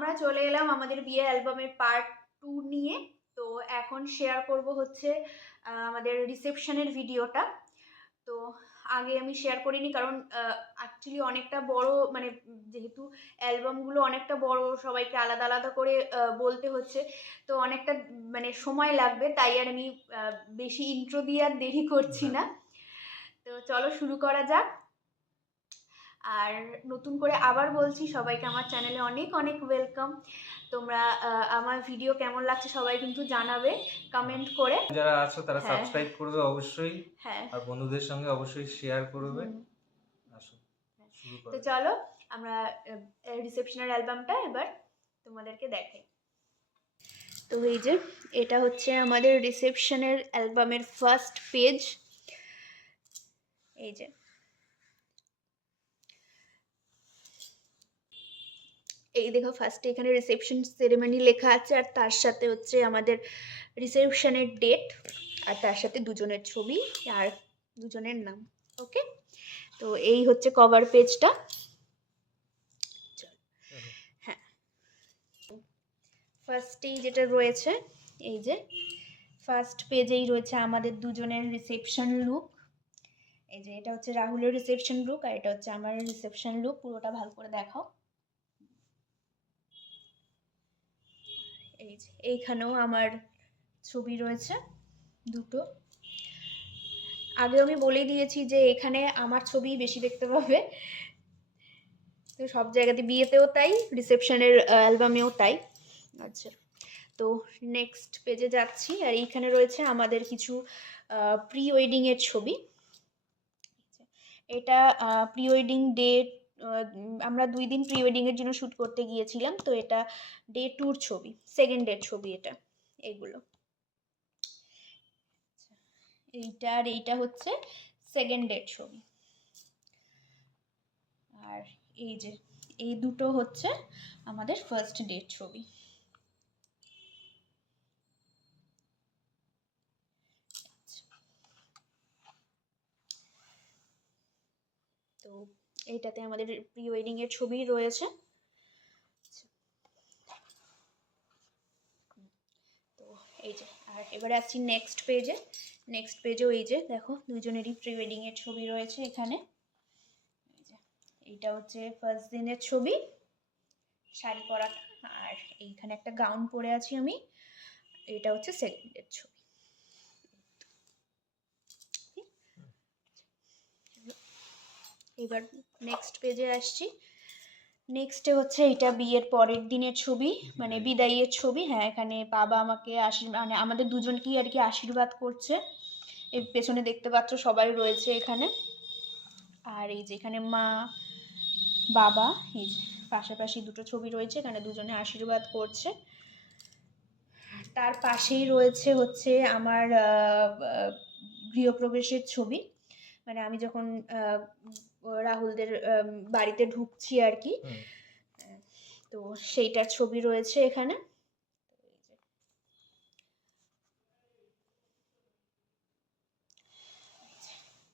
আমরা চলে এলাম আমাদের বিয়ের অ্যালবামের পার্ট 2 নিয়ে। তো এখন শেয়ার করব হচ্ছে আমাদের রিসেপশনের ভিডিওটা। তো আগে আমি শেয়ার করিনি কারণ অ্যাকচুয়ালি অনেকটা বড়, মানে যেহেতু অ্যালবামগুলো অনেকটা বড়, সবাইকে আলাদা আলাদা করে বলতে হচ্ছে, তো অনেকটা মানে সময় লাগবে, তাই আর আমি বেশি ইন্ট্রো দিয়ে আর দেরি করছি না। তো চলো শুরু করা যাক। আর নতুন করে আবার বলছি, সবাইকে আমার চ্যানেলে অনেক অনেক ওয়েলকাম। তোমরা আমার ভিডিও কেমন লাগছে সবাই কিন্তু জানাবে কমেন্ট করে। যারা আছো তারা হ্যাঁ সাবস্ক্রাইব করবে অবশ্যই, হ্যাঁ, আর বন্ধুদের সঙ্গে অবশ্যই শেয়ার করবে। আসো শুরু তো করা যাক। চলো আমরা রিসেপশনের অ্যালবামটা এবার তোমাদেরকে দেখাই। তো এই যে এটা হচ্ছে আমাদের রিসেপশনের অ্যালবামের ফার্স্ট পেজ। এই যে এই দেখো, ফার্স্টে এখানে রিসেপশন সেরেমনি লেখা আছে, আর তার সাথে হচ্ছে আমাদের রিসেপশনের ডেট, আর তার সাথে দুজনের ছবি আর দুজনের নাম। ওকে, তো এই হচ্ছে কভার পেজটা। হ্যাঁ, ফার্স্টেই যেটা রয়েছে, এই যে ফার্স্ট পেজেই রয়েছে আমাদের দুজনের রিসেপশন লুক। এই যে এটা হচ্ছে রাহুলের রিসেপশন লুক, আর এটা হচ্ছে আমার রিসেপশন লুক। পুরোটা ভালো করে দেখাও। এই যে এইখানেও আমার ছবি রয়েছে দুটো। আগেও আমি বলেই দিয়েছি যে এখানে আমার ছবি বেশি দেখতে পাবে, তো সব জায়গাতে, বিয়েতেও তাই, রিসেপশনের অ্যালবামেও তাই। আচ্ছা, তো নেক্সট পেজে যাচ্ছি, আর এইখানে রয়েছে আমাদের কিছু প্রি ওয়েডিংয়ের ছবি। এটা প্রি ওয়েডিং ডেট, আমরা 2 দিন প্রি ওয়েডিংয়ের জন্য শ্যুট করতে গিয়েছিলাম, তো এটা ডে 2-র ছবি, সেকেন্ড ডের ছবি এটা। এগুলো এইটা, আর এইটা হচ্ছে সেকেন্ড ডেট ছবি। আর এই যে এই দুটো হচ্ছে আমাদের ফার্স্ট ডেট ছবি। তো এইটাতে আমাদের প্রি ওয়েডিং এর ছবি রয়েছে। তো এই যে, আর এবারে আসছি নেক্সট পেজে। নেক্সট পেজেও এই যে দেখো, দুজনেরই প্রি ওয়েডিং এর ছবি রয়েছে এখানে। এই যে এইটা হচ্ছে ফার্স্ট দিনের ছবি, শাড়ি পরাটা, আর এইখানে একটা গাউন পরে আছি আমি। এটা হচ্ছে সেকেন্ড ডের ছবি। এবার নেক্সট পেজে আসছি। নেক্সটে হচ্ছে এটা বিয়ের পরের দিনের ছবি, মানে বিদায়ের ছবি। হ্যাঁ, এখানে বাবা আমাকে মানে আমাদের দুজনকেই আর কি আশীর্বাদ করছে। এর পেছনে দেখতে পাচ্ছ সবাই রয়েছে এখানে। আর এই যে এখানে মা, বাবা, এই যে পাশাপাশি দুটো ছবি রয়েছে, এখানে দুজনে আশীর্বাদ করছে। তার পাশেই রয়েছে হচ্ছে আমার গৃহপ্রবেশের ছবি, মানে আমি যখন রাহুলদের বাড়িতে ঢুকছি আর কি, তো সেইটার ছবি রয়েছে এখানে।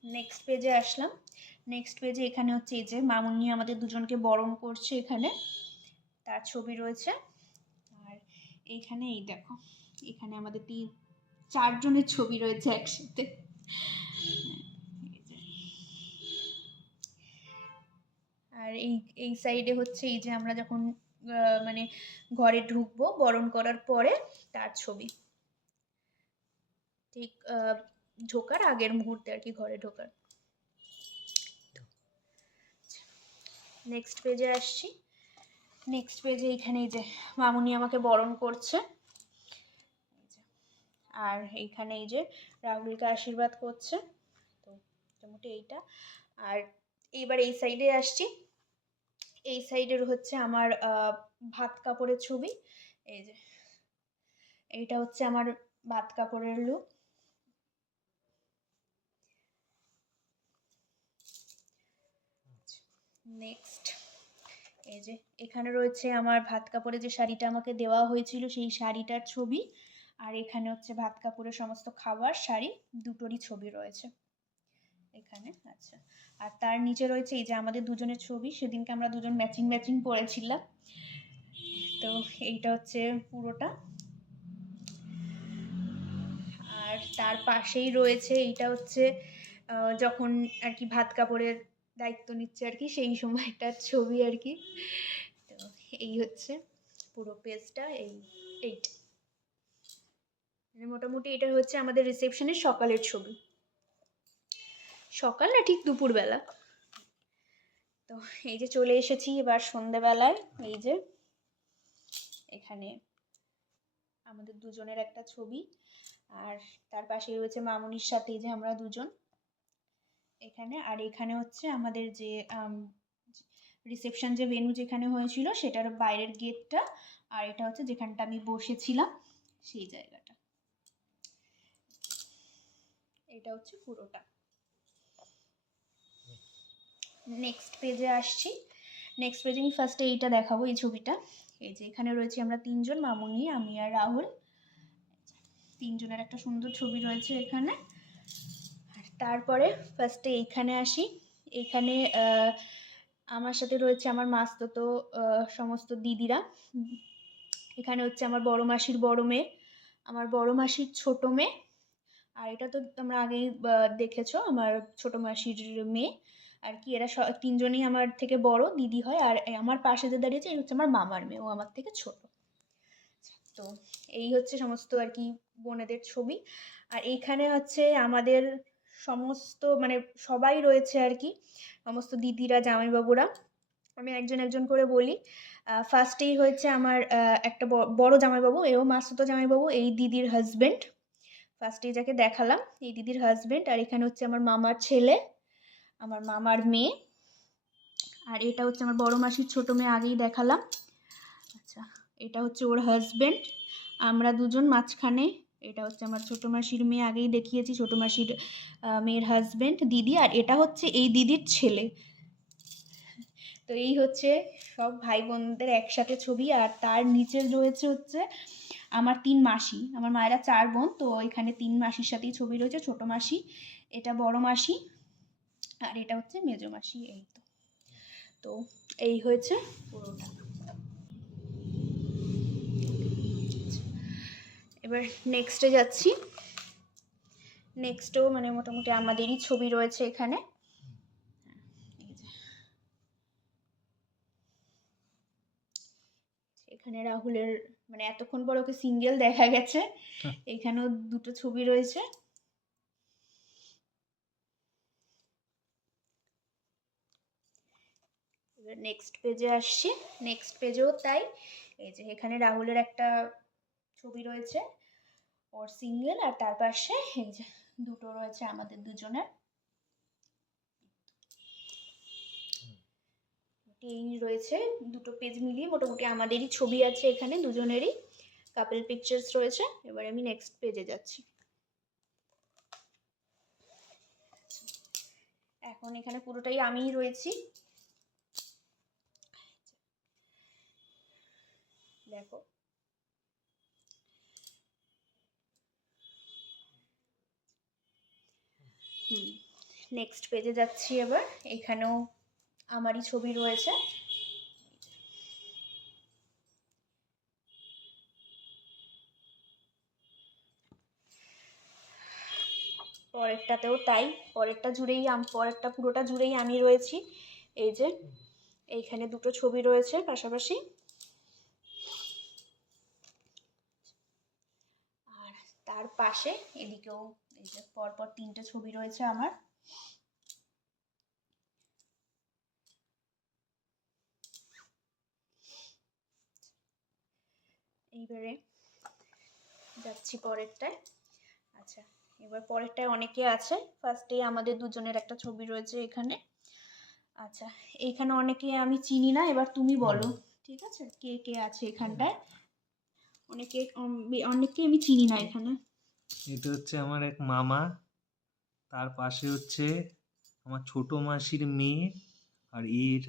নেক্সট পেজে আসলাম। নেক্সট পেজে এখানে হচ্ছে এই যে মামুনি আমাদের দুজনকে বরণ করছে, এখানে তার ছবি রয়েছে। আর এইখানে এই দেখো, এখানে আমাদের 4জনের ছবি রয়েছে একসাথে। আর এই এই সাইডে হচ্ছে এই যে আমরা যখন মানে ঘরে ঢুকবো বরণ করার পরে তার ছবি, ঠিক ঢোকার আগের মুহূর্তে আর কি, ঘরে ঢোকার। নেক্সট পেজে আসছি। নেক্সট পেজে এইখানে এই যে মামুনি আমাকে বরণ করছে, আর এইখানে এই যে রাহুলকে আশীর্বাদ করছে। তো মোটামুটি এইটা। আর এইবার এই সাইডে আসছি। এই সাইডের হচ্ছে আমার ভাত কাপড়ের ছবি। এই যে এইটা হচ্ছে আমার ভাত কাপড়ের লুক। নেক্সট এই যে এখানে রয়েছে আমার ভাত কাপড়ে যে শাড়িটা আমাকে দেওয়া হয়েছিল, সেই শাড়িটার ছবি। আর এখানে হচ্ছে ভাত কাপড়ের সমস্ত খাবার, শাড়ি দুটোরই ছবি রয়েছে এখানে। আচ্ছা, আর তার নিচে রয়েছে এই যে আমাদের দুজনের ছবি, সেদিনকে আমরা দুজন ম্যাচিং ম্যাচিং পরেছিলাম। তো তো এইটা হচ্ছে পুরোটা। আর তার পাশেই রয়েছে, এইটা হচ্ছে যখন আর কি ভাত কাপড়ের দায়িত্ব নিচ্ছে আর কি সেই সময়টার ছবি আর কি। তো এই হচ্ছে পুরো পেজটা, এইটা মানে মোটামুটি এটা হচ্ছে আমাদের রিসেপশনের সকালের ছবি, সকাল না ঠিক দুপুরবেলা। তো এই যে চলে এসেছি এবার সন্ধেবেলায়। এই যে এখানে আমাদের দুজনের একটা ছবি, আর তার পাশে রয়েছে মামুনির সাথে এই যে আমরা দুজন এখানে। আর এখানে হচ্ছে আমাদের যে রিসেপশন যে ভেন্যু যেখানে হয়েছিল সেটার বাইরের গেটটা, আর এটা হচ্ছে যেখানটা আমি বসেছিলাম সেই জায়গাটা। এটা হচ্ছে পুরোটা। নেক্সট পেজে আসছি। নেক্সট পেজে আমি ফার্স্টে এইটা দেখাবো, এই ছবিটা। এই যে এখানে রয়েছে আমরা তিনজন, মামুনি, আমি আর রাহুল, তিনজনের একটা সুন্দর ছবি রয়েছে এখানে। আর তারপরে ফার্স্টে এইখানে আসি। এইখানে আমার সাথে রয়েছে আমার মাসতুতো সমস্ত দিদিরা। এখানে হচ্ছে আমার বড় মাসির বড় মেয়ে, আমার বড় মাসির ছোট মেয়ে, আর এটা তো তোমরা আগেই দেখেছো আমার ছোট মাসির মেয়ে আর কি। এরা তিনজনই আমার থেকে বড় দিদি হয়। আর আমার পাশে যে দাঁড়িয়েছে এই হচ্ছে আমার মামার মেয়ে, ও আমার থেকে ছোট। তো এই হচ্ছে সমস্ত আর কি বোনেদের ছবি। আর এইখানে হচ্ছে আমাদের সমস্ত মানে সবাই রয়েছে আর কি, সমস্ত দিদিরা জামাইবাবুরা। আমি একজন একজন করে বলি। ফার্স্টেই হয়েছে আমার একটা বড় জামাইবাবু, এও মাসুতো জামাইবাবু, এই দিদির হাজবেন্ড। ফার্স্টেই যাকে দেখালাম এই দিদির হাজবেন্ড। আর এখানে হচ্ছে আমার মামার ছেলে, আমার মামার মেয়ে। আর এটা হচ্ছে আমার বড় মাসির ছোট মেয়ে, আগেই দেখালাম। আচ্ছা, এটা হচ্ছে ওর হাজবেন্ড, আমরা দুজন মাঝখানে। এটা হচ্ছে আমার ছোট মাসির মেয়ে, আগেই দেখিয়েছি, ছোট মাসির মেয়ের হাজবেন্ড দিদি। আর এটা হচ্ছে এই দিদির ছেলে। তো এই হচ্ছে সব ভাই বোনদের একসাথে ছবি। আর তার নিচে রয়েছে হচ্ছে আমার তিন মাসি, আমার মায়েরা চার বোন, তো এখানে তিন মাসির সাথেই ছবি রয়েছে। ছোট মাসি, এটা বড় মাসি, আর এটা হচ্ছে মেজো মাসি। এই তো এই হয়েছে পুরোটা। এবার নেক্সটে যাচ্ছি। নেক্সটেও মানে মোটামুটি আমাদেরই ছবি রয়েছে এখানে। এখানে রাহুলের মানে এতক্ষণ পর ওকে সিঙ্গেল দেখা গেছে, এখানেও দুটো ছবি রয়েছে। এবার নেক্সট পেজে আসছি। নেক্সট পেজেও তাই, এই যে এখানে রাহুলের একটা ছবি রয়েছে, ওর সিঙ্গেল। আর তার পাশে এই যে দুটো রয়েছে আমাদের দুজনের। এই রয়েছে দুটো পেজ মিলিয়ে মোটামুটি আমাদেরই ছবি আছে এখানে, দুজনেরই কাপল পিকচার্স রয়েছে। এবার আমি নেক্সট পেজে যাচ্ছি। এখন এখানে পুরোটাই আমিই রয়েছি, দেখো। নেক্সট পেজে যাচ্ছি এবার। এখানেও আমারই ছবি রয়েছে। পরেরটাতেও তাই, পরেরটা পুরোটা জুড়েই আমি রয়েছি। এই যে এইখানে দুটো ছবি রয়েছে পাশাপাশি। আর তার পাশে এদিকেও এই যে পরপর তিনটে ছবি রয়েছে আমার। এইবারে যাচ্ছি পরেরটায়। আচ্ছা, এবার পরেরটায় অনেকে আছে। ফার্স্টেই আমাদের দুজনের একটা ছবি রয়েছে এখানে। আচ্ছা, এইখানে অনেকে আমি চিনি না, এবার তুমি বলো ঠিক আছে কে কে আছে এখানটায়। অনেককে আমি চিনি না এখানে। এটা হচ্ছে আমার এক মামা, তার পাশে হচ্ছে আমার ছোট মাসির মেয়ে, আর এর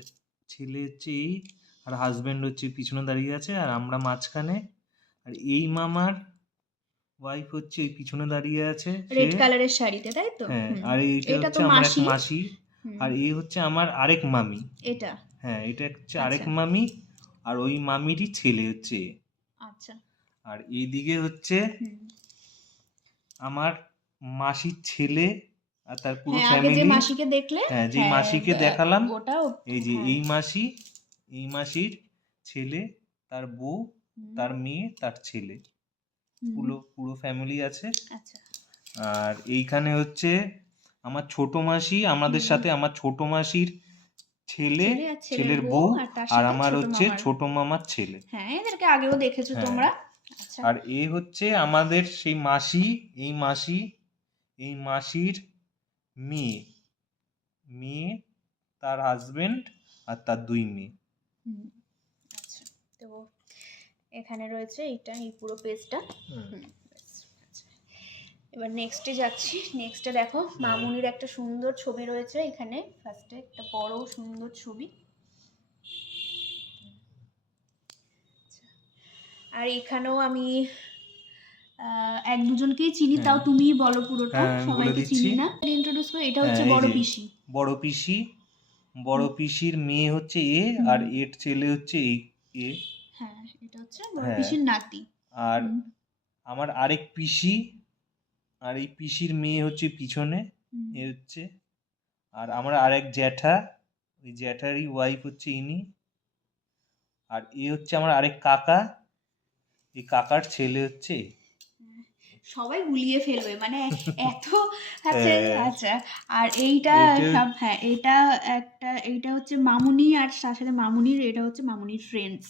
ছেলে হচ্ছে এই, আর হাজব্যান্ড হচ্ছে পিছনে দাঁড়িয়ে আছে, আর আমরা মাঝখানে। আর এই মামার ওয়াইফ হচ্ছে ওই পিছনে দাঁড়িয়ে আছে, রেড কালারের শাড়িতে, তাই তো? হ্যাঁ। আর এইটা এটা হচ্ছে তো আমার এক মাসি। মাসি, আর এই হচ্ছে আমার আরেক মামি। এটা হ্যাঁ, এটা হচ্ছে আচ্ছা। আরেক মামি। আর ওই মামিরই ছেলে হচ্ছে এ। আচ্ছা। আর এইদিকে হচ্ছে আমার মাসির ছেলে আর তার পুরো হ্যাঁ, আগে যে ফ্যামিলি। মাসিকে দেখলে, হ্যাঁ, যে হ্যাঁ, মাসিকে দেখালাম ওটাও, এই যে হ্যাঁ। এই মাসির ছেলে, তার বউ, তার মেয়ে, তার ছেলে, পুরো ফ্যামিলি আছে। আচ্ছা। আর এইখানে হচ্ছে আমার ছোট মাসি, আমাদের সাথে আমার ছোট মাসির ছেলে, ছেলের বউ, আর আমার হচ্ছে ছোট মামার ছেলে। হ্যাঁ, এদেরকে আগেও দেখেছো হ্যাঁ। তোমরা। আচ্ছা। আর এ হচ্ছে আমাদের সেই মাসি, এই মাসির মেয়ে, তার হাজবেন্ড আর তার 2 মেয়ে। আচ্ছা, তো এখানে রয়েছে এইটা, এই পুরো পেজটা। এবার নেক্সটে যাচ্ছি। নেক্সটে দেখো মামুনির একটা সুন্দর ছবি রয়েছে এখানে। ফার্স্টে একটা বড় সুন্দর ছবি। আর এখানেও আমি এক দুজনকেই চিনি, তাও তুমিই বলো পুরোটা, সবাইকে চিনি না। ইন্ট্রোডিউস করে, এটা হচ্ছে বড় পিসি। বড় পিসির মেয়ে হচ্ছে এ, আর এর ছেলে হচ্ছে এ। হ্যাঁ, এটা হচ্ছে বড় পিসির নাতি। আর আমার আরেক পিসি, আর এই পিসির মেয়ে হচ্ছে পিছনে, এ হচ্ছে। আর আমার আরেক জ্যাঠা, ওই জ্যাঠারই ওয়াইফ হচ্ছে ইনি। আর এ হচ্ছে আমার আরেক কাকা, এই কাকার ছেলে হচ্ছে। সবাই গুলিয়ে ফেলবে মানে এত আছে। আচ্ছা, আর এইটা সব, হ্যাঁ, এইটা হচ্ছে মামুনি, আর তার সাথে মামুনির, এটা হচ্ছে মামুনির ফ্রেন্ডস,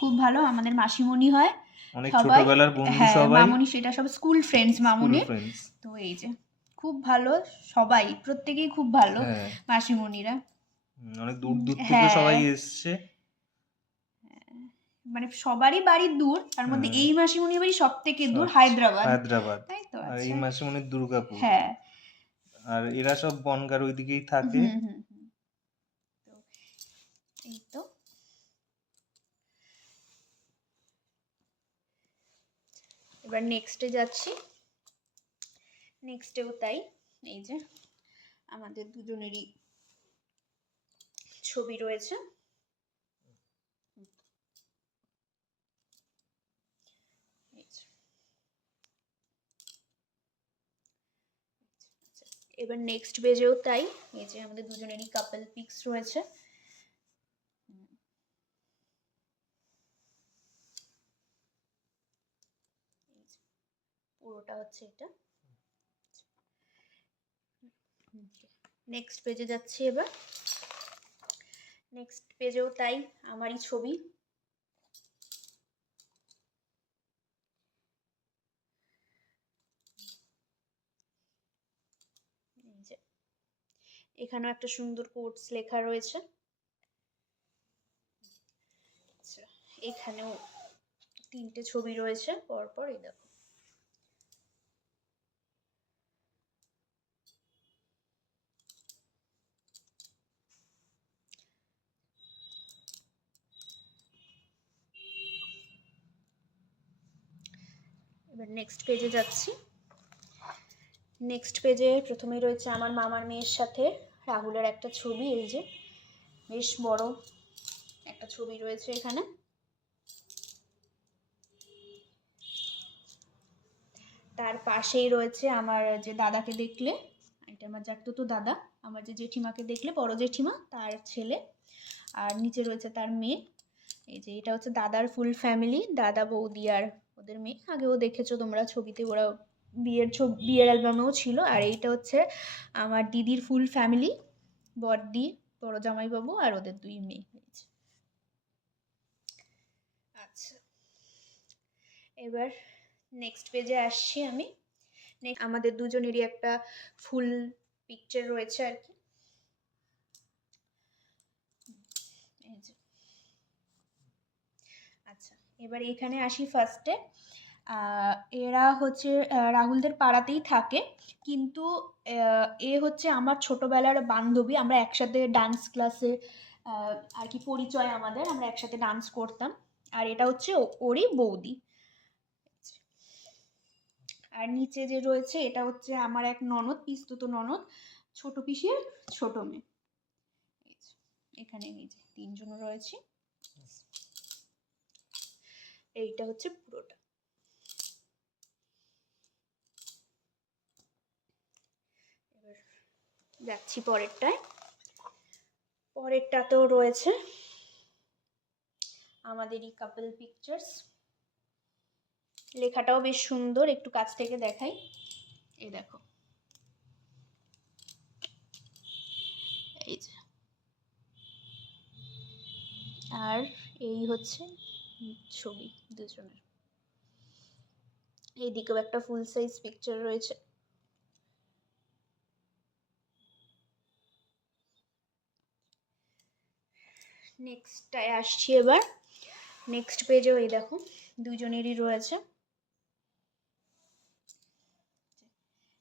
খুব ভালো, আমাদের মাসিমণি হয়, অনেক ছোটবেলার বন্ধু সবাই। মামুনি সেটা সব স্কুল ফ্রেন্ডস মামুনির। তো এই যে খুব ভালো, সবাই প্রত্যেকেই খুব ভালো মাসিমণিরা, অনেক দূর দূর থেকে সবাই এসছে, মানে সবারই বাড়ি দূর, তার মধ্যে এই মাসিমণির বাড়ি সব থেকে দূর হায়দ্রাবাদ, তাই তো। আর এই মাসিমণির দুর্গাপুর। হ্যাঁ, আর এরা সব বনগার ওইদিকেই থাকে। তো এই তো। এবার নেক্সটে যাচ্ছি। নেক্সটেও তাই, এই যে আমাদের দুজনেরই ছবি রয়েছে। এবার নেক্সট পেজেও তাই, এই যে আমাদের দুজনেরই কাপল পিকস রয়েছে। পুরোটা হচ্ছে এটা। নেক্সট পেজে যাচ্ছি এবার। নেক্সট পেজেও তাই, আমারই ছবি। এখানেও একটা সুন্দর কোটস লেখা রয়েছে। আচ্ছা, এখানেও 3টে ছবি রয়েছে পরপর, এই দেখো। এবার নেক্সট পেজে যাচ্ছি। নেক্সট পেজে প্রথমেই রয়েছে আমার মামার মেয়ের সাথে রাহুলের একটা ছবি, এই যে বেশ বড় একটা ছবি রয়েছে এখানে। তার পাশেই রয়েছে আমার যে দাদাকে দেখলে, এটা আমার জ্যাঠতো দাদা, আমার যে জেঠিমাকে দেখলে, বড় জেঠিমা, তার ছেলে, আর নিচে রয়েছে তার মেয়ে। এই যে এটা হচ্ছে দাদার ফুল ফ্যামিলি, দাদা, বৌদি আর ওদের মেয়ে। আগেও দেখেছো তোমরা ছবিতে, ওরা বিয়ের অ্যালবামেও ছিল। আর এইটা হচ্ছে আমার দিদির ফুল ফ্যামিলি, বড়দি, বড় জামাইবাবু আর ওদের 2 মেয়ে। আচ্ছা, এবার নেক্সট পেজে আসছি আমি। আমাদের দুজনেরই একটা ফুল পিকচার রয়েছে আর কি। আচ্ছা, এবার এখানে আসি ফার্স্টে। এরা হচ্ছে রাহুলদের পাড়াতেই থাকে, কিন্তু এ হচ্ছে আমার ছোটবেলার বান্ধবী। আমরা একসাথে ডান্স ক্লাসে আর কি পরিচয় আমাদের, আমরা একসাথে ডান্স করতাম। আর এটা হচ্ছে ওরই বৌদি। আর নিচে যে রয়েছে এটা হচ্ছে আমার এক ননদ, পিস্তুত ননদ, ছোট পিসির ছোট মেয়ে। এখানে এই যে 3জন রয়েছে। এইটা হচ্ছে পুরোটা। এবার যাচ্ছি পরেরটায়। পরেরটাতেও রয়েছে আমাদেরই কাপল পিকচার্স। লেখাটাও বেশ সুন্দর, একটু কাছ থেকে দেখাই। এই দেখো, এই যে, আর এই হচ্ছে ছবি দুজনের। এইদিকেও একটা ফুল সাইজ পিকচার রয়েছে। নেক্সটটায় আসছি এবার। নেক্সট পেজেও এই দেখো দুজনেরই রয়েছে।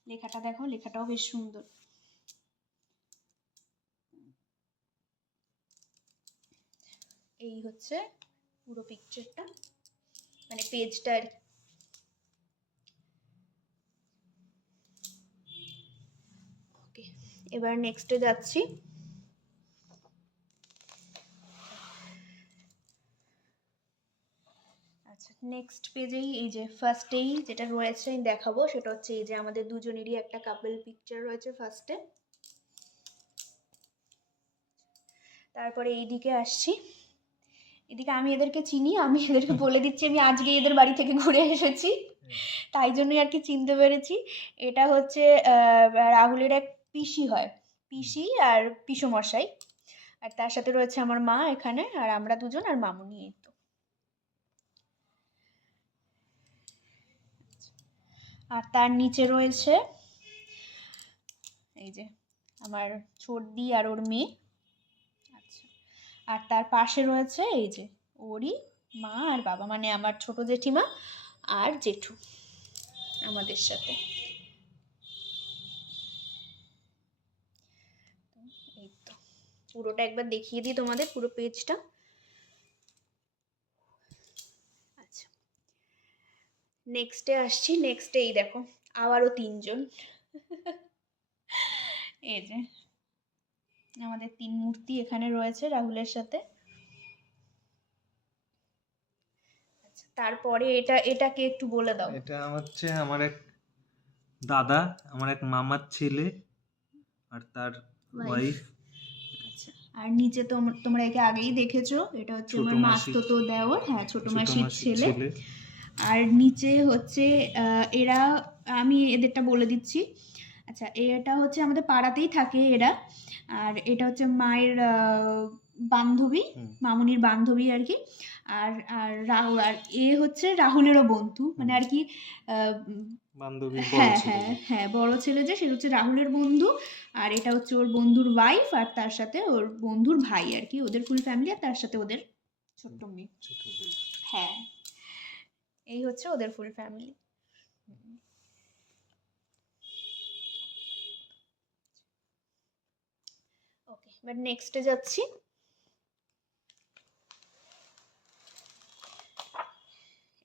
লেখাটা দেখো, লেখাটাও বেশ সুন্দর। এই হচ্ছে পুরো পিকচারটা, মানে পেজটার। ওকে, এবার নেক্সটে যাচ্ছি। আচ্ছা, নেক্সট পেজেই এই যে ফার্স্টেই যেটা রয়েছে দেখাবো, সেটা হচ্ছে এই যে আমাদের দুজনেরই একটা কাপল পিকচার রয়েছে ফার্স্টে। তারপরে এইদিকে আসছি। এদিকে আমি এদেরকে চিনি, আমি এদেরকে বলে দিচ্ছি আমি আজকে এদের বাড়ি থেকে ঘুরে এসেছি, তাই জন্যই আর কি চিনতে পেরেছি। এটা হচ্ছে রাহুলের এক পিসি হয়, পিসি আর পিসোমশাই, আর তার সাথে রয়েছে আমার মা এখানে, আর আমরা দুজন আর মামুনি। এই তো। আর তার নিচে রয়েছে এই যে আমার ছোটদি আর ওর মেয়ে। আচ্ছা, আর তার পাশে রয়েছে এই যে ওরই মা আর বাবা, মানে আমার ছোট জেঠিমা আর জেঠু আমাদের সাথে। এই তো, পুরোটা একবার দেখিয়ে দিই তোমাদের, পুরো পেজটা। আচ্ছা, নেক্সটে আসছি। নেক্সটে এই দেখো আবারও তিনজন। এই যে আমাদের তিন মূর্তি এখানে রয়েছে রাহুলের সাথে। আচ্ছা, তারপরে এটাকে একটু বলে দাও। এটা হচ্ছে আমার এক দাদা, আমার এক মামার ছেলে আর তার ওয়াইফ। আচ্ছা, আর নিচে তো তোমরা একে আগেই দেখেছো, এটা হচ্ছে ছোট আমার মাসির মাসতুতো দেওর, হ্যাঁ, ছোট মাসির ছেলে। ছেলে। আর নিচে হচ্ছে এরা, আমি এদেরটা বলে দিচ্ছি। আচ্ছা, এটা হচ্ছে আমাদের পাড়াতেই থাকে এরা। আর এটা হচ্ছে মায়ের বান্ধবী, মামুনির বান্ধবী আর কি। আর আর রাহুল, আর এ হচ্ছে রাহুলেরও বন্ধু, মানে আর কি বান্ধবী, হ্যাঁ হ্যাঁ হ্যাঁ, বড় ছেলে যে, সেটা হচ্ছে রাহুলের বন্ধু। আর এটা হচ্ছে ওর বন্ধুর ওয়াইফ, আর তার সাথে ওর বন্ধুর ভাই আর কি, ওদের ফুল ফ্যামিলি, আর তার সাথে ওদের ছোট্ট মেয়ে। হ্যাঁ, এই হচ্ছে ওদের ফুল ফ্যামিলি। ওকে, এবার নেক্সটে যাচ্ছি।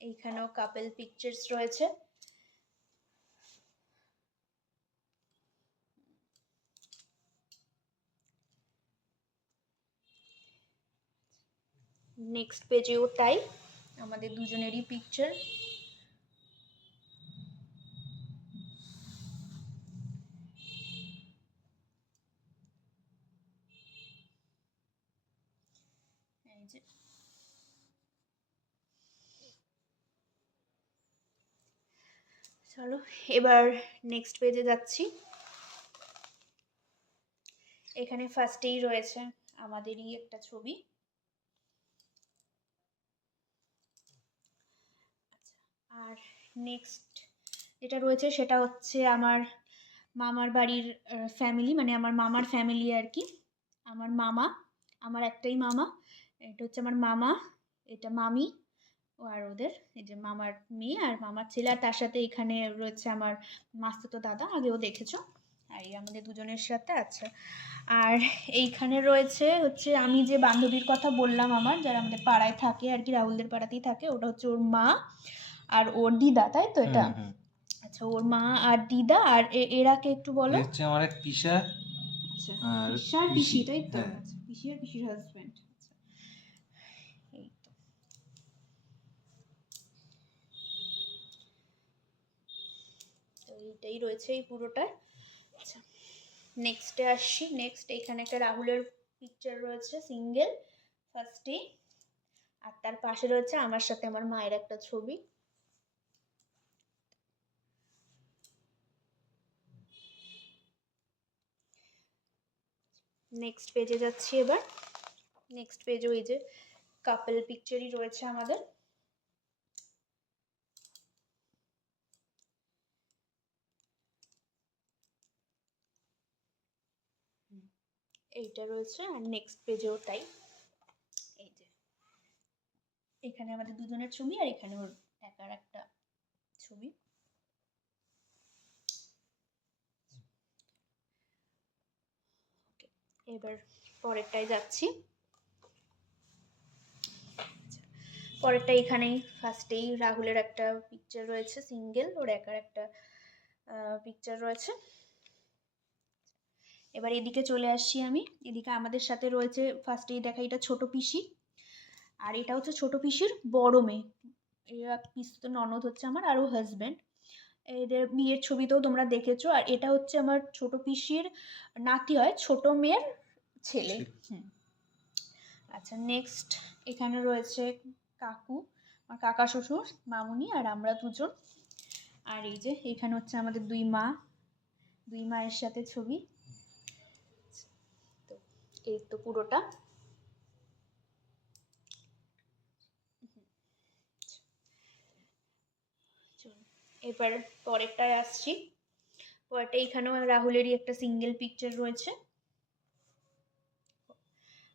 এইখানেও কাপল পিকচার্স রয়েছে। নেক্সট পেজেও তাই, আমাদের দুজনেরই পিকচার। এই যে, চলো এবার নেক্সট পেজে যাচ্ছি। এখানে ফার্স্টেই রয়েছে আমাদেরই একটা ছবি। আর নেক্সট যেটা রয়েছে সেটা হচ্ছে আমার মামার বাড়ির ফ্যামিলি, মানে আমার মামার ফ্যামিলি আর কি। আমার মামা, আমার একটাই মামা, এটা হচ্ছে আমার মামা, এটা মামি, আর ওদের এই যে মামার মেয়ে আর মামার ছেলে, আর তার সাথে এখানে রয়েছে আমার মাস্তুতো দাদা, আগেও দেখেছো। আর এই আমাদের দুজনের সাথে। আচ্ছা, আর এইখানে রয়েছে হচ্ছে আমি যে বান্ধবীর কথা বললাম আমার, যারা আমাদের পাড়ায় থাকে আর কি, রাহুলদের পাড়াতেই থাকে, ওটা হচ্ছে ওর মা আর ওর দিদা, তাই তো এটা? আচ্ছা, ওর মা আর দিদা, আর এরা কে একটু বলো। হচ্ছে আমার এক পিসা। আচ্ছা, আর পিসা আর পিসি, তাই তো? হ্যাঁ। আচ্ছা, পিসি আর পিসির হাজবেন্ড। আচ্ছা, এই তো। এইটাই রয়েছে এই পুরোটা। আচ্ছা, নেক্সটে আসছি। নেক্সট এখানে একটা রাহুলের পিকচার রয়েছে সিঙ্গেল ফার্স্টেই, আর তার পাশে রয়েছে আমার সাথে আমার মায়ের একটা ছবি। নেক্সট পেজে যাচ্ছি এবার। নেক্সট পেজও এই যে কাপল পিকচারই রয়েছে আমাদের। এইটা রয়েছে, আর নেক্সট পেজেও তাই। এই যে এখানে আমাদের দুজনের ছবি, আর এখানে ওর একার একটা ছবি। এবার পরেরটায় যাচ্ছি। পরেরটা এখানেই ফার্স্টেই রাহুলের একটা পিকচার রয়েছে সিঙ্গেল, ওর একার একটা পিকচার রয়েছে। এবার এদিকে চলে আসছি আমি। এদিকে আমাদের সাথে রয়েছে ফার্স্টেই দেখা, এটা ছোট পিসি, আর এটা হচ্ছে ছোট পিসির বড় মেয়ে। এরা পিসি তো ননদ হচ্ছে আমার, আর ও হাজব্যান্ড। এদের বিয়ের ছবিতেও তোমরা দেখেছো। আর এটা হচ্ছে আমার ছোট পিসির নাতি হয়, ছোট মেয়ের ছেলে। আচ্ছা, নেক্সট এখানে রয়েছে কাকু, আমার কাকা শ্বশুর, মামুনি, আর আমরা দুজন। আর এই যে এখানে হচ্ছে আমাদের দুই মায়ের সাথে ছবি। তো এই তো পুরোটা। এবার পরেরটায় আসছি। পরেরটা এখানেও রাহুলেরই একটা সিঙ্গেল পিকচার রয়েছে,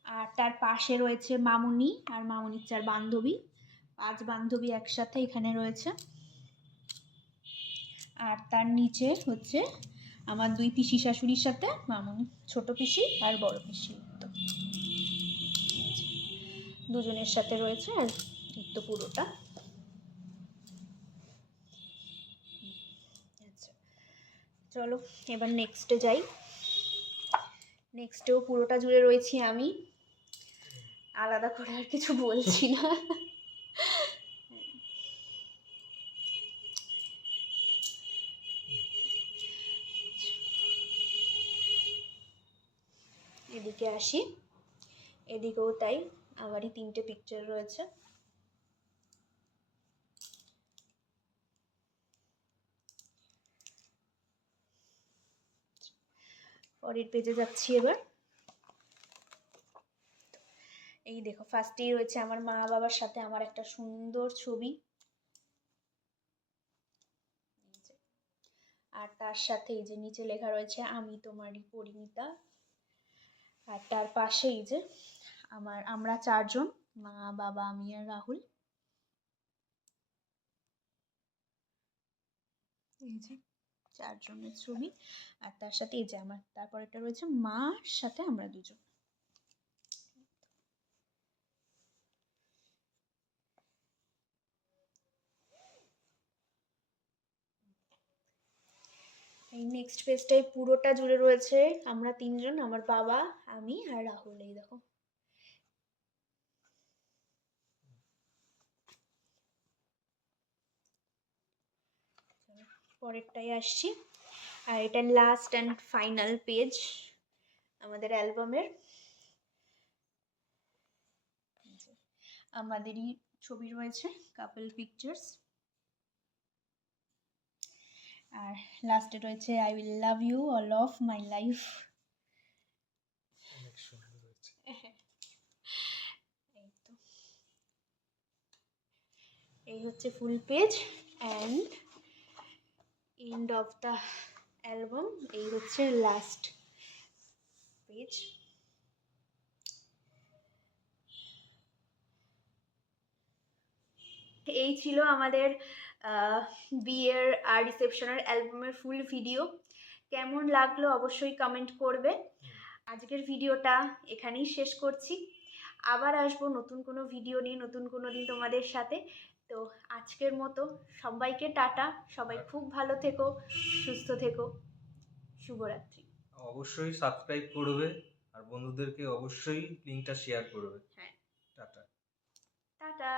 আর তার পাশে রয়েছে মামুনি আর মামুনির 4 বান্ধবী, 5 বান্ধবী একসাথে এখানে রয়েছে। আর তার নিচে হচ্ছে আমার 2 পিসি শাশুড়ির সাথে মামুনি, ছোট পিসি আর বড় পিসি। তো দুজনের সাথে রয়েছে, আর এই তো পুরোটা। আচ্ছা, চলো এবার নেক্সটে যাই। নেক্সটেও পুরোটা জুড়ে রয়েছি আমি, আলাদা করে আর কিছু বলছি না। এদিকে আসি। এদিকেও তাই, আমারই 3টে পিকচার রয়েছে। পরের পেজে যাচ্ছি এবার। এই দেখো ফার্স্টেই রয়েছে আমার মা বাবার সাথে আমার একটা সুন্দর ছবি, আর তার সাথে এই যে নিচে লেখা রয়েছে আমি তোমারই পরিণীতা। আর তার পাশে এই যে আমরা 4 জন, মা বাবা আমি আর রাহুল। এই যে 4 জনের ছবি, আর তার সাথে এই যে আমার তারপর একটা রয়েছে মার সাথে আমরা দুজন। এই নেক্সট পেজটাই পুরোটা জুড়ে রয়েছে আমরা 3 জন, আমার বাবা, আমি আর রাহুল। এই দেখো পরেরটাই আসছি। আর এটা লাস্ট অ্যান্ড ফাইনাল পেজ আমাদের অ্যালবামের। আমাদেরই ছবি রয়েছে, কাপল পিকচার্স। আর লাস্টে রয়েছে I will love you all of my life. এই তো, এই হচ্ছে full page and end of the album. এই হচ্ছে লাস্ট পেজ। এই ছিল আমাদের বিয়ের আর রিসেপশনের অ্যালবামের ফুল ভিডিও। কেমন লাগলো অবশ্যই কমেন্ট করবে। আজকের ভিডিওটা এখানেই শেষ করছি। আবার আসবো নতুন কোনো ভিডিও নিয়ে নতুন কোনো দিন তোমাদের সাথে। তো আজকের মতো সবাইকে টাটা। সবাই খুব ভালো থেকো, সুস্থ থেকো। শুভরাত্রি। অবশ্যই সাবস্ক্রাইব করবে, আর বন্ধুদেরকে অবশ্যই লিঙ্কটা শেয়ার করবে। হ্যাঁ, টাটা। টাটা।